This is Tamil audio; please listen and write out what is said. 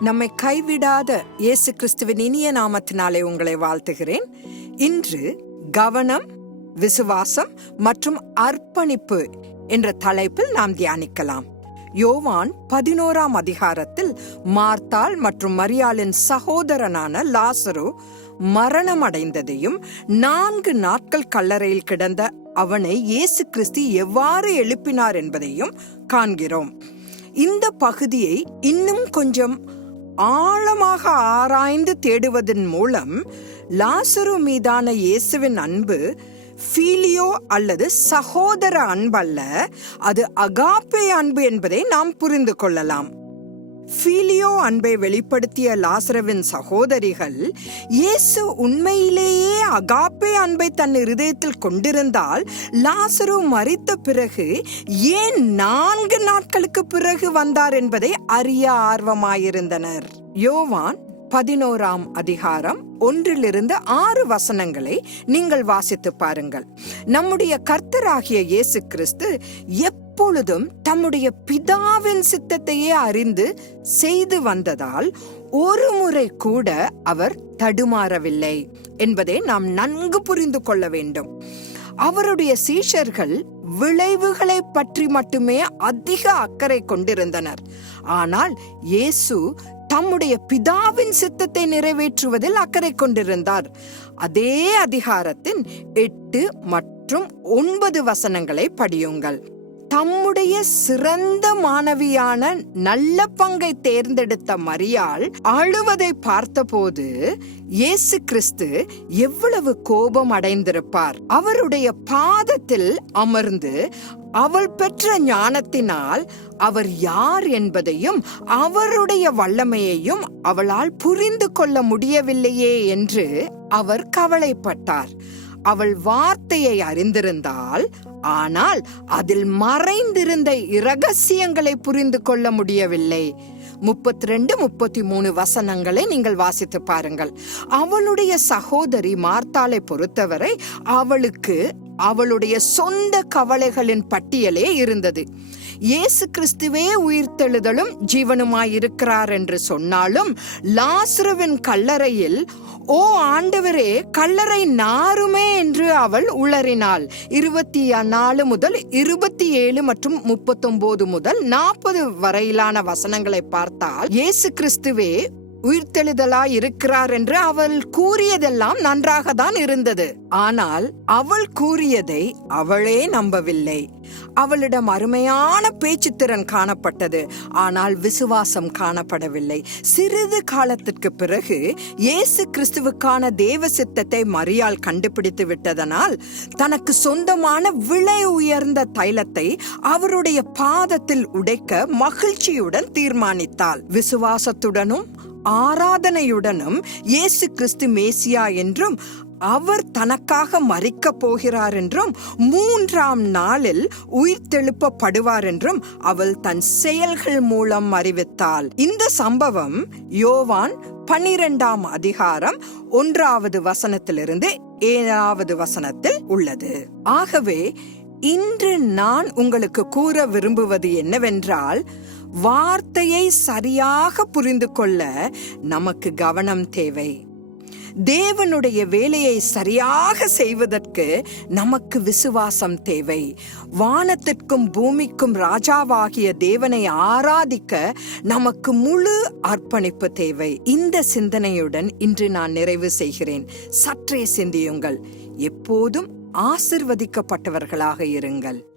நம்மை கைவிடாத இயேசு கிறிஸ்துவின் இனிய நாமத்தினாலே உங்களை வாழ்த்துகிறேன். இன்று கவனம் விசுவாசம் மற்றும் அர்ப்பணிப்பு என்ற தலைப்பில் நாம் தியானிக்கலாம். யோவான் பதினோராம் அதிகாரத்தில் மார்த்தாள் மற்றும் மரியாளின் சகோதரனான லாசரு மரணம் அடைந்ததையும் நான்கு நாட்கள் கல்லறையில் கிடந்த அவனை இயேசு கிறிஸ்து எவ்வாறு எழுப்பினார் என்பதையும் காண்கிறோம். இந்த பகுதியை இன்னும் கொஞ்சம் ஆழமாக ஆராய்ந்து தேடுவதன் மூலம் லாசரு மீதான இயேசுவின் அன்பு ஃபீலியோ அல்லது சகோதர அன்பல்ல அது அகாப்பே அன்பு என்பதை நாம் புரிந்து கொள்ளலாம். ஃபீலியோ அன்பை வெளிப்படுத்திய லாசரவின் சகோதரிகள் இயேசு உண்மையிலேயே அகாப்பே அன்பை தன் இருதயத்தில் கொண்டிருந்தால் லாசரு மறித்த பிறகு ஏன் நான்கு நாட்களுக்கு பிறகு வந்தார் என்பதை அறிய ஆர்வமாயிருந்தனர். யோவான் பதினோராம் அதிகாரம் ஒன்றிலிருந்து ஆறு வசனங்களை நீங்கள் வாசித்து பாருங்கள். நம்முடைய கர்த்தராகிய இயேசு கிறிஸ்து எப்பொழுதும் தம்முடைய பிதாவின் சித்தத்தையே அறிந்து செய்து வந்ததால் ஒரு முறை கூட அவர் தடுமாறவில்லை என்பதை நாம் நன்கு புரிந்து கொள்ள வேண்டும். அவருடைய சீஷர்கள் விளைவுகளை பற்றி மட்டுமே அதிக அக்கறை கொண்டிருந்தனர். ஆனால் இயேசு தம்முடைய பிதாவின் சித்தத்தை நிறைவேற்றுவதில் அக்கறை கொண்டிருந்தார். அதே அதிகாரத்தின் எட்டு மற்றும் ஒன்பது வசனங்களை படியுங்கள். தம்முடைய சிறந்த மாணவியான நல்ல பங்கை தேர்ந்தெடுத்த மரியாள் அழுவதை பார்த்தபோது இயேசு கிறிஸ்து எவ்வளவு கோபம் அடைந்திருப்பார். அவருடைய பாதத்தில் அமர்ந்து அவள் பெற்ற ஞானத்தினால் அவர் யார் என்பதையும் அவருடைய வல்லமையையும் அவளால் புரிந்து கொள்ள முடியவில்லையே என்று அவர் கவலைப்பட்டார். அவள் வார்த்தையை அறிந்திருந்தால் ஆனால் அதில் மறைந்திருந்த இரகசியங்களை புரிந்து கொள்ள முடியவில்லை. முப்பத்தி ரெண்டு முப்பத்தி மூணு வசனங்களை நீங்கள் வாசித்து பாருங்கள். அவளுடைய சகோதரி மார்த்தாளை பொறுத்தவரை அவளுக்கு அவளுடைய சொந்த கவலைகளின் பட்டியலே இருந்தது. இயேசு கிறிஸ்துவே உயிர்த்தெழுதலும் ஜீவனுமாயிருக்கிறார் என்று சொன்னாலும் லாசுருவின் கல்லறையில் ஓ ஆண்டவரே கல்லறை நாருமே என்று அவள் உளறினாள். இருபத்தி நாலு முதல் இருபத்தி ஏழு மற்றும் முப்பத்தொன்பது முதல் நாற்பது வரையிலான வசனங்களை பார்த்தால் இயேசு கிறிஸ்துவே உயிர்த்தெழுதலாய் இருக்கிறார் என்று அவள் கூறியதெல்லாம் நன்றாக தான் இருந்தது. ஆனால் அவள் கூறியதை அவளே நம்பவில்லை. அவளிடம் அருமையான பேச்சுத்திறன் காணப்பட்டது. ஆனால் விசுவாசம் காணப்படவில்லை. சிறிது காலத்திற்கு பிறகு இயேசு கிறிஸ்துவுக்கான தேவ சித்தத்தை மரியால் கண்டுபிடித்து விட்டதனால் தனக்கு சொந்தமான விலை உயர்ந்த தைலத்தை அவருடைய பாதத்தில் உடைக்க மகிழ்ச்சியுடன் தீர்மானித்தாள். விசுவாசத்துடனும் ஆராதனையுடனும் இயேசு கிறிஸ்து மேசியா என்றும் அவர் தனக்காக மறிக்கப் போகிறார் என்றும் மூன்றாம் நாளில் உயிர்த்தெழுப்பப்படுவார் என்றும் அவள் தன் செயல்கள் மூலம் அறிவித்தாள். இந்த சம்பவம் யோவான் பன்னிரெண்டாம் அதிகாரம் ஒன்றாவது வசனத்திலிருந்து ஏழாவது வசனத்தில் உள்ளது. ஆகவே இன்று நான் உங்களுக்கு கூற விரும்புவது என்னவென்றால் வார்த்தையை சரியாக புரிந்து கொள்ள நமக்கு கவனம் தேவை. தேவனுடைய வேலையை சரியாக செய்வதற்கு நமக்கு விசுவாசம் தேவை. வானத்திற்கும் பூமிக்கும் ராஜாவாகிய தேவனை ஆராதிக்க நமக்கு முழு அர்ப்பணிப்பு தேவை. இந்த சிந்தனையுடன் இன்று நான் நிறைவு செய்கிறேன். சற்றே சிந்தியுங்கள். எப்போதும் ஆசிர்வதிக்கப்பட்டவர்களாக இருங்கள்.